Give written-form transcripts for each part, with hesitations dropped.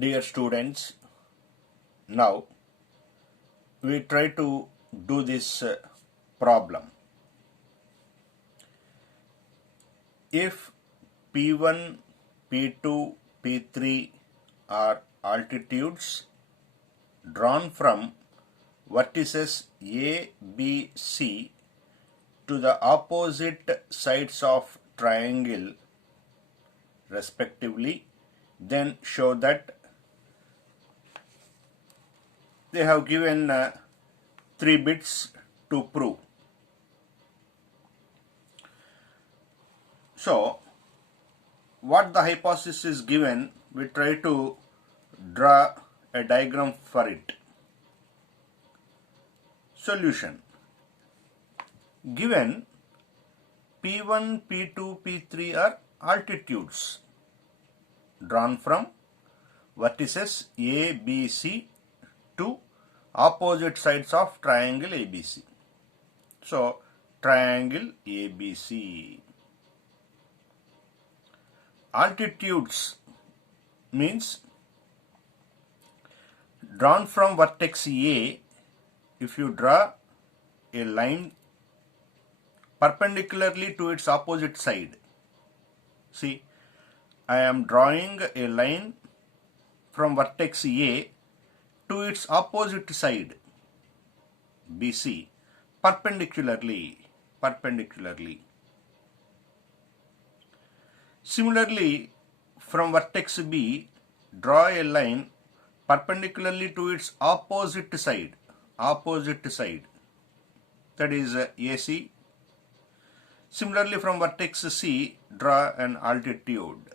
Dear students, now we try to do this problem. If P1, P2, P3 are altitudes drawn from vertices A, B, C to the opposite sides of triangle respectively, then show that they have given 3 bits to prove. So, what the hypothesis is given, we try to draw a diagram for it. Solution. Given P1, P2, P3 are altitudes drawn from vertices A, B, C to opposite sides of triangle ABC. So, triangle ABC. Altitudes means drawn from vertex A. If you draw a line perpendicularly to its opposite side, see, I am drawing a line from vertex A to its opposite side BC perpendicularly. Similarly, from vertex B, draw a line perpendicularly to its opposite side, that is AC. Similarly, from vertex C, draw an altitude.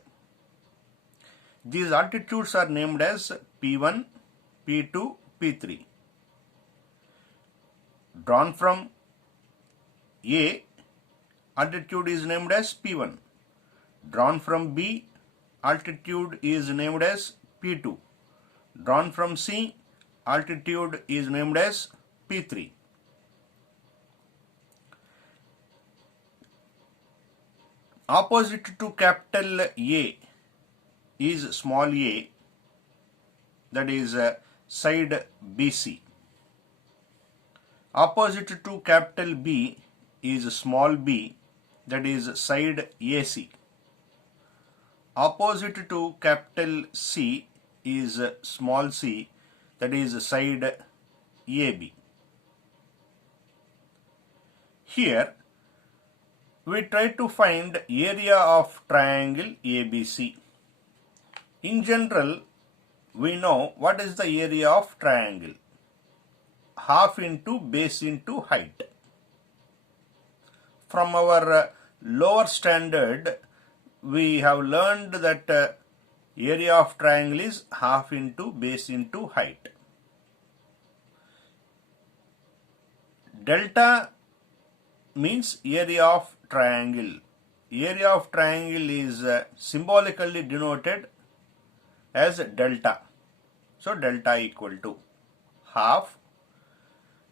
These altitudes are named as P1, P2, P3. Drawn from A, altitude is named as P1. Drawn from B, altitude is named as P2. Drawn from C, altitude is named as P3. Opposite to capital A is small a, that is side BC. Opposite to capital B is small b, that is side AC. Opposite to capital C is small c, that is side AB. Here we try to find area of triangle ABC. In general, we know what is the area of triangle. Half into base into height. From our lower standard, we have learned that area of triangle is half into base into height. Delta means area of triangle. Area of triangle is symbolically denoted as delta. So delta equal to half.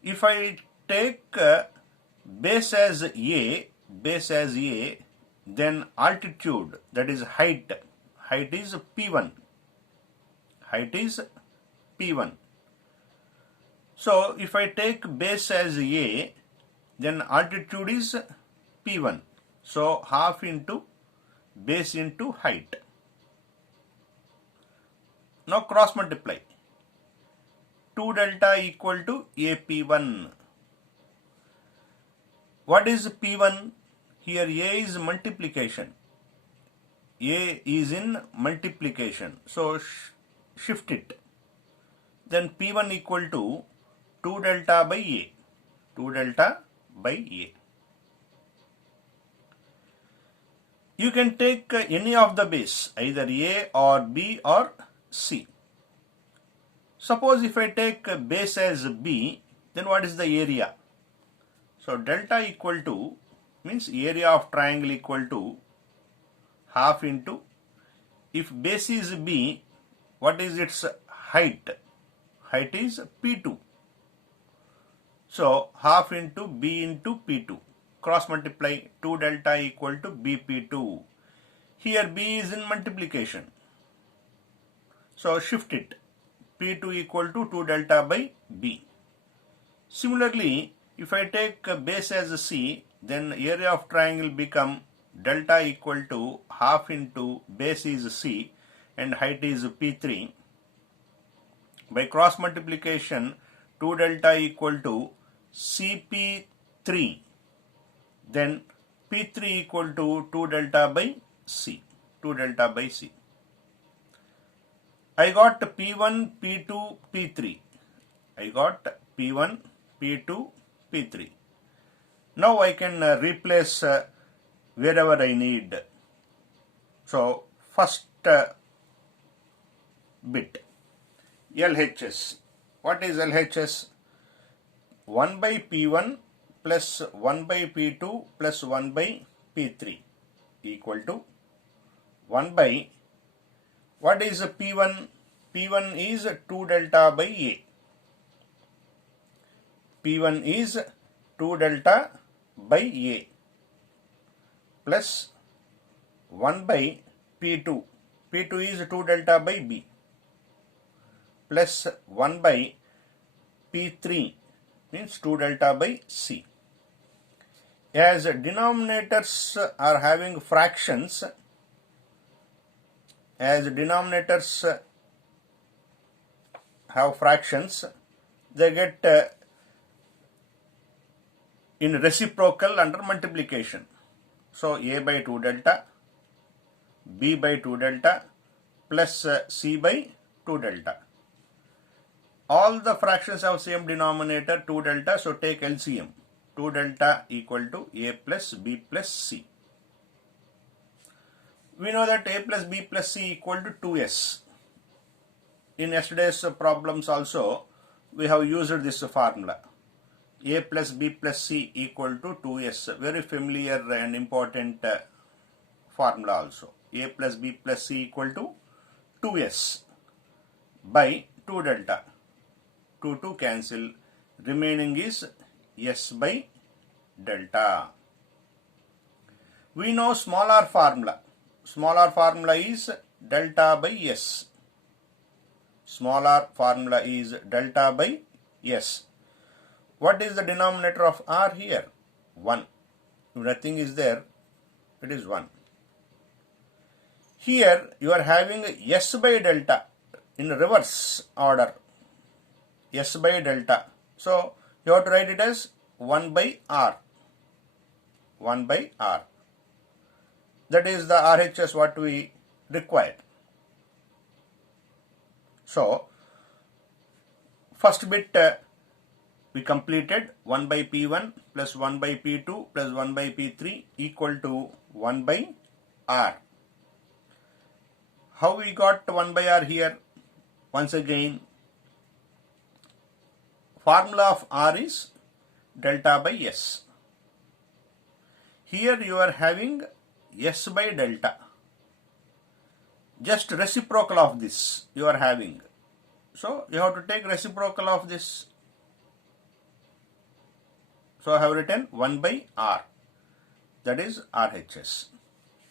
If I take base as A, then altitude, that is height is P1. So if I take base as A, then altitude is P1. So half into base into height. Now cross multiply. 2 delta equal to AP1. What is P1? Here A is multiplication. A is in multiplication. So shift it. Then P1 equal to 2 delta by A. 2 delta by A. You can take any of the base, either A or B or C. Suppose if I take base as B, then what is the area? So delta equal to means area of triangle equal to half into, if base is B, what is its height? Height is P2. So half into B into P2. Cross multiply, 2 delta equal to BP2. Here B is in multiplication. So shift it. P2 equal to 2 delta by B. Similarly, if I take a base as C, then area of triangle become delta equal to half into base is C and height is P3. By cross multiplication, 2 delta equal to CP3. Then P3 equal to 2 delta by C. 2 delta by C. I got P1, P2, P3. I got P1, P2, P3. Now I can replace wherever I need. So first bit, LHS. What is LHS? 1 by P1 plus 1 by P2 plus 1 by P3 equal to 1 by, what is P1? P1 is 2 delta by A. P1 is 2 delta by A plus 1 by P2. P2 is 2 delta by B plus 1 by P3 means 2 delta by C. As denominators are having fractions, as denominators have fractions, they get in reciprocal under multiplication. So A by 2 delta, B by 2 delta plus C by 2 delta. All the fractions have same denominator 2 delta, so take LCM. 2 delta equal to A plus B plus C. We know that A plus B plus C equal to 2S. In yesterday's problems also, we have used this formula. A plus B plus C equal to 2S. Very familiar and important formula also. A plus B plus C equal to 2S by 2 delta. 2 cancel. Remaining is S by delta. We know small r formula. Small r formula is delta by S. Small r formula is delta by S. What is the denominator of r here? 1. If nothing is there, it is 1. Here you are having S by delta in reverse order. S by delta. So you have to write it as 1 by r. 1 by r. That is the RHS what we require. So first bit we completed. 1 by P1 plus 1 by P2 plus 1 by P3 equal to 1 by R. How we got 1 by R here? Once again, formula of R is delta by S. Here you are having S by delta. Just reciprocal of this you are having. So you have to take reciprocal of this. So I have written 1 by R. That is RHS.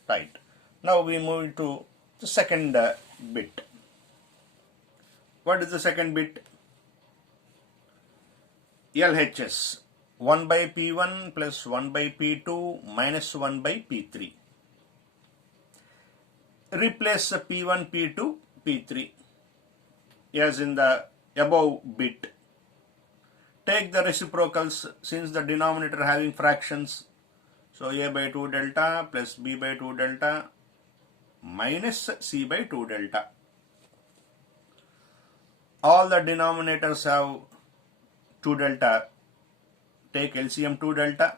Right. Now we move to the second bit. What is the second bit? LHS. 1 by P1 plus 1 by P2 minus 1 by P3. Replace P1, P2, P3 as in the above bit. Take the reciprocals since the denominator having fractions. So A by 2 delta plus B by 2 delta minus C by 2 delta. All the denominators have 2 delta. Take LCM 2 delta.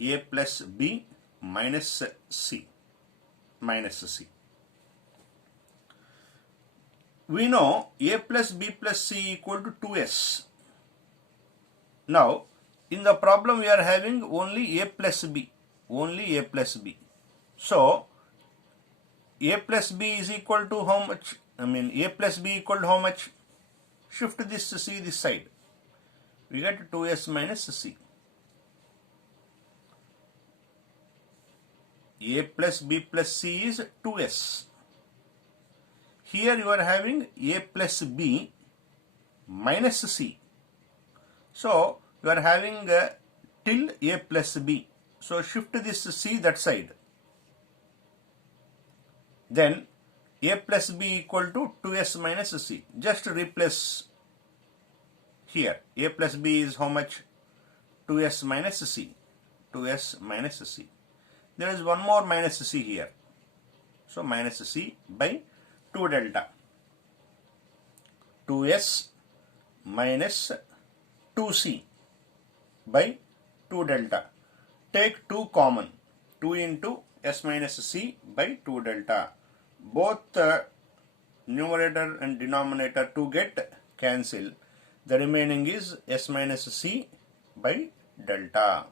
A plus B minus C. Minus C. We know A plus B plus C equal to 2S. Now, in the problem we are having only A plus B. Only A plus B. So, A plus B is equal to how much? A plus B equal to how much? Shift this C this side. We get 2S minus C. A plus B plus C is 2S. here you are having a plus b minus c. So you are having till a plus b. So shift this c that side. Then a plus b equal to 2s minus c. Just replace here. A plus b is how much? 2s minus c. 2s minus c. There is one more minus c here. So minus c by 2 delta. 2s minus 2c by 2 delta. Take 2 common. 2 into s minus c by 2 delta. Both numerator and denominator to get cancel. The remaining is s minus c by delta.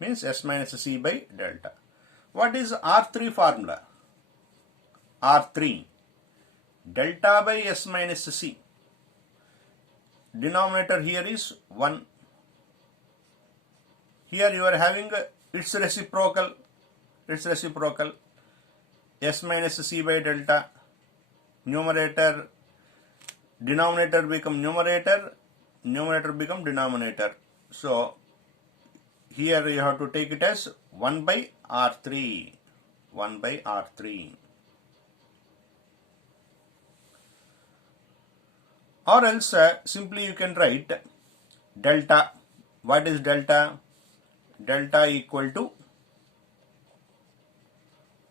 Means s minus c by delta. What is R3 formula? R3 delta by s minus c. Denominator here is 1. Here you are having its reciprocal. Its reciprocal. S minus c by delta. Numerator, denominator become numerator. Numerator become denominator. So here you have to take it as 1 by R3. 1 by R3. Or else simply you can write delta. What is delta? Delta equal to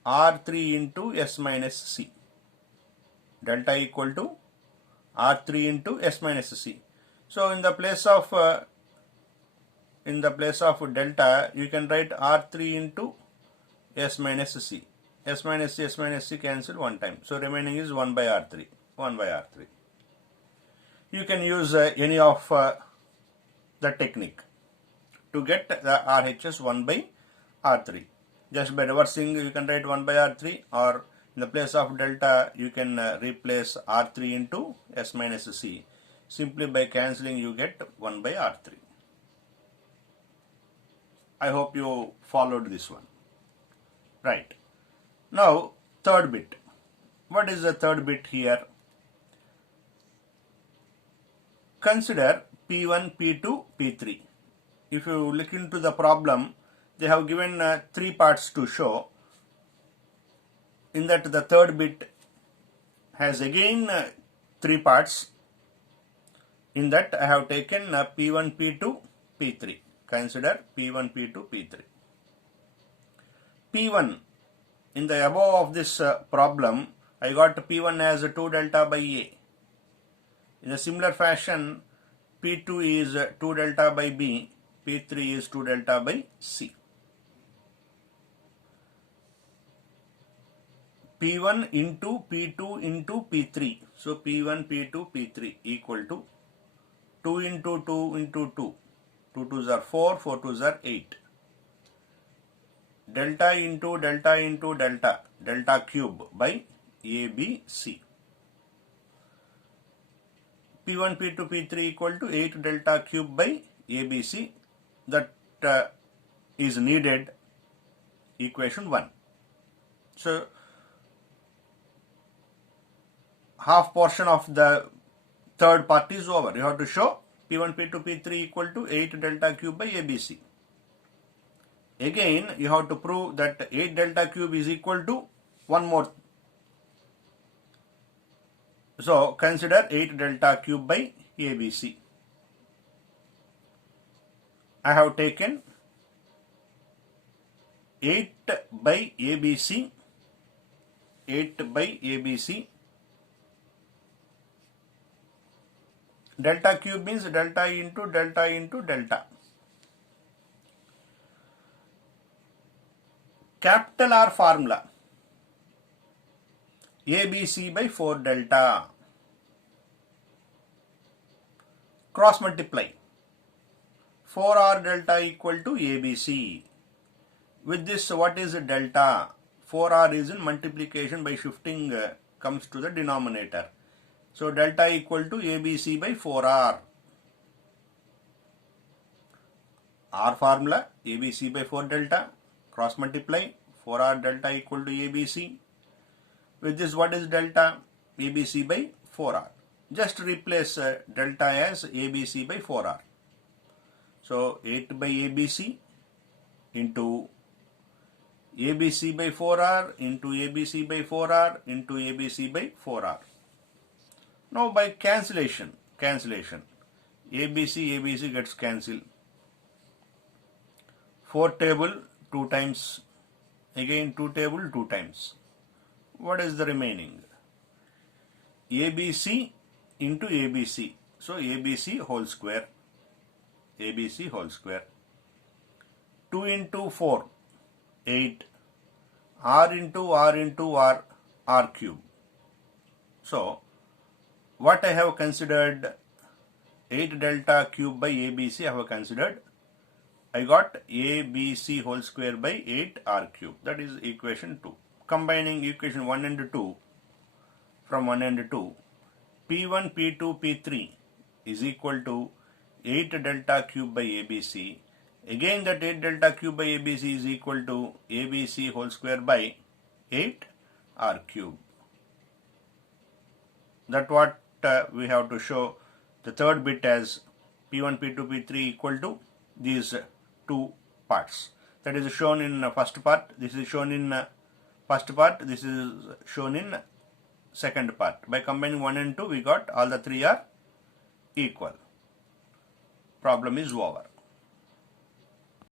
R3 into s minus c. Delta equal to R3 into s minus c. So in the place of delta, you can write R3 into s minus c. S minus c cancel one time. So remaining is 1 by R3. 1 by R3. You can use any of the technique to get the RHS 1 by R3. Just by reversing, you can write 1 by R3, or in the place of delta, you can replace R3 into s minus c. Simply by cancelling, you get 1 by R3. I hope you followed this one. Right. Now, third bit. What is the third bit here? Consider P1, P2, P3. If you look into the problem, they have given 3 parts to show. In that, the third bit has again 3 parts. In that, I have taken P1, P2, P3. Consider P1, P2, P3. P1, in the above of this problem, I got P1 as 2 delta by A. In a similar fashion, P2 is 2 delta by B, P3 is 2 delta by C. P1 into P2 into P3. So P1, P2, P3 equal to 2 into 2 into 2. 2 2s are 4, 4 2s are 8. Delta into delta into delta, delta cube by ABC. P1, P2, P3 equal to 8 delta cube by ABC. That is needed equation 1. So half portion of the third part is over. You have to show P1, P2, P3 equal to 8 delta cube by ABC. Again, you have to prove that 8 delta cube is equal to one more. So consider 8 delta cube by ABC. I have taken 8 by ABC. 8 by ABC. Delta cube means delta into delta into delta. Capital R formula. ABC by 4 delta. Cross multiply. 4R delta equal to ABC. With this, what is delta? 4R is in multiplication by shifting comes to the denominator. So delta equal to ABC by 4R. R formula, ABC by 4 delta. Cross multiply. 4R delta equal to ABC. With this, what is delta? ABC by 4R. Just replace delta as ABC by 4R. So 8 by ABC into ABC by 4R into ABC by 4R into ABC by 4R. Now by cancellation, ABC gets cancelled. 4 table 2 times, again 2 table 2 times. What is the remaining? ABC into ABC. So ABC whole square. 2 into 4, 8. R into R cube. So what I have considered, 8 delta cube by ABC I have considered. I got ABC whole square by 8 R cube. That is equation 2. Combining equation 1 and 2, from 1 and 2, P1, P2, P3 is equal to 8 delta cube by ABC. Again that 8 delta cube by ABC is equal to ABC whole square by 8 R cube. That what we have to show the third bit as P1, P2, P3 equal to these two parts. That is shown in first part. This is shown in first part. This is shown in second part. By combining 1 and 2, we got all the three are equal. Problem is over.